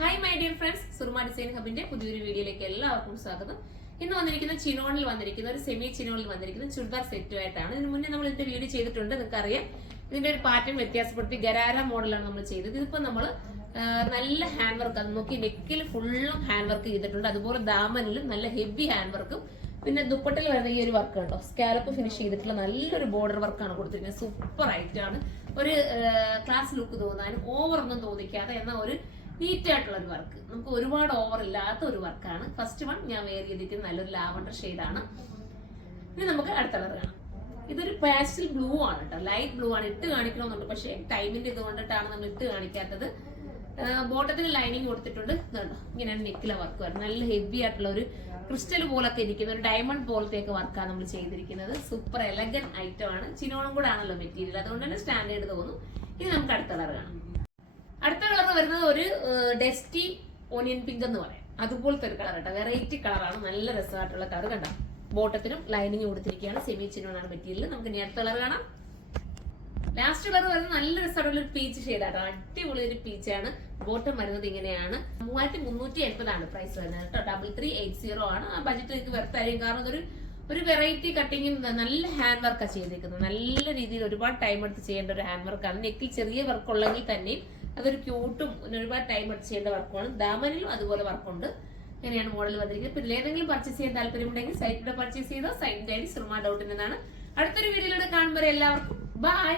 Hi my dear friends, Surma design ഹബിന്റെ പുതിയൊരു വീഡിയോയിലേക്ക് എല്ലാവർക്കും സ്വാഗതം. ഇന്ന് വന്നിരിക്കുന്ന ചിനോണിൽ വന്നിരിക്കുന്ന ഒരു സെമി ചിനോണിൽ വന്നിരിക്കുന്ന ചുരിദാർ സെറ്റുമായിട്ടാണ്. ഇതിന് മുന്നേ നമ്മൾ ഇതിന്റെ വീഡിയോ ചെയ്തിട്ടുണ്ട്, നിങ്ങൾക്ക് അറിയാം. ഇതിന്റെ ഒരു പാറ്റേൺ വ്യത്യാസപ്പെടുത്തി ഗരാര മോഡലാണ് നമ്മൾ ചെയ്തത്. ഇതിപ്പോ നമ്മൾ നല്ല ഹാൻഡ് വർക്ക്, അത് നോക്കി നെക്കിൽ ഫുള്ളും ഹാൻഡ് വർക്ക് ചെയ്തിട്ടുണ്ട്. അതുപോലെ ദാമനിലും നല്ല ഹെവി ഹാൻഡ് വർക്കും, പിന്നെ ദുപ്പട്ടിൽ വരുന്ന ഈ ഒരു വർക്ക് ഉണ്ടോ, സ്കാലപ്പ് ഫിനിഷ് ചെയ്തിട്ടുള്ള നല്ലൊരു ബോർഡർ വർക്കാണ് കൊടുത്തിരിക്കുന്നത്. സൂപ്പർ ആയിട്ടാണ്, ഒരു ക്ലാസ് ലുക്ക് തോന്നാനും ഓവർ ഒന്നും തോന്നിക്കാതെ എന്നാൽ ഒരു നീറ്റ് ആയിട്ടുള്ള ഒരു വർക്ക്, നമുക്ക് ഒരുപാട് ഓവർ ഇല്ലാത്ത ഒരു വർക്കാണ്. ഫസ്റ്റ് വൺ ഞാൻ വെയർ ചെയ്തിരിക്കുന്നത് നല്ലൊരു ലാവണ്ടർ ഷെയ്ഡാണ്. ഇനി നമുക്ക് അടുത്ത കളർ കാണാം. ഇതൊരു പാസ്റ്റൽ ബ്ലൂ ആണ് കേട്ടോ, ലൈറ്റ് ബ്ലൂ ആണ്. ഇട്ട് കാണിക്കണമെന്നുണ്ട്, പക്ഷേ ടൈമിന്റെ ഇത് കൊണ്ടിട്ടാണ് നമ്മൾ ഇട്ട് കാണിക്കാത്തത്. ബോട്ടത്തിന് ലൈനിങ് കൊടുത്തിട്ടുണ്ട്. ഇതുണ്ടോ, ഇങ്ങനെയാണ് നെക്കിലെ വർക്ക് വരുന്നത്. നല്ല ഹെവി ആയിട്ടുള്ള ഒരു ക്രിസ്റ്റൽ പോലൊക്കെ ഇരിക്കുന്ന ഒരു ഡയമണ്ട് പോലത്തെയൊക്കെ വർക്കാണ് നമ്മൾ ചെയ്തിരിക്കുന്നത്. സൂപ്പർ എലഗൻ ഐറ്റം ആണ്. ചിനോണും കൂടെ ആണല്ലോ മെറ്റീരിയൽ, അതുകൊണ്ട് തന്നെ സ്റ്റാൻഡേർഡ് തോന്നും. ഇനി നമുക്ക് അടുത്ത കളർ കാണാം. അടുത്ത കളർ വരുന്നത് ഒരു ഡസ്റ്റി ഓണിയൻ പിങ്ക് എന്ന് പറയാം, അതുപോലത്തെ ഒരു കളർ കേട്ടോ. വെറൈറ്റി കളറാണ്, നല്ല രസമായിട്ടുള്ള കളർ കണ്ടോ. ബോട്ടത്തിനും ലൈനിങ് കൊടുത്തിരിക്കുകയാണ്. സെമി ചിനോണാണ് മെറ്റീരിയൽ. നമുക്ക് ഇനി അടുത്ത കളർ കാണാം. ലാസ്റ്റ് കളർ വരുന്നത് നല്ല രസമായിട്ടുള്ള ഒരു പീച്ച് ഷെയ്ഡാട്ടോ, അടിപൊളി ഒരു പീച്ചാണ്. ബോട്ടം വരുന്നത് ഇങ്ങനെയാണ്. 3380 പ്രൈസ് വരുന്നത് കേട്ടോ. 3380 ആണ്. ആ ബജറ്റിലേക്ക് വെറുതായിരിക്കും, കാരണം ഒരു വെറൈറ്റി കട്ടിങ്ങും നല്ല ഹാൻഡ് വർക്കാണ് ചെയ്തിരിക്കുന്നത്. നല്ല രീതിയിൽ ഒരുപാട് ടൈം എടുത്ത് ചെയ്യേണ്ട ഒരു ഹാൻഡ് വർക്കാണ്. നെക്കിൽ ചെറിയ വർക്ക് ഉള്ളെങ്കിൽ തന്നെയും അതൊരു ക്യൂട്ടും ഒരുപാട് ടൈം എടുത്ത് ചെയ്യേണ്ട വർക്കാണ്. ദാമനിലും അതുപോലെ വർക്കുണ്ട്. ഇങ്ങനെയാണ് മോഡൽ വന്നിരിക്കുന്നത്. പിന്നെ ഏതെങ്കിലും പർച്ചേസ് ചെയ്യാൻ താല്പര്യമുണ്ടെങ്കിൽ സൈറ്റിലൂടെ പർച്ചേസ് ചെയ്തോ. Site ID Surma dot in എന്നാണ്. അടുത്തൊരു വീഡിയോയിലൂടെ കാണുമ്പോൾ എല്ലാവർക്കും ബൈ.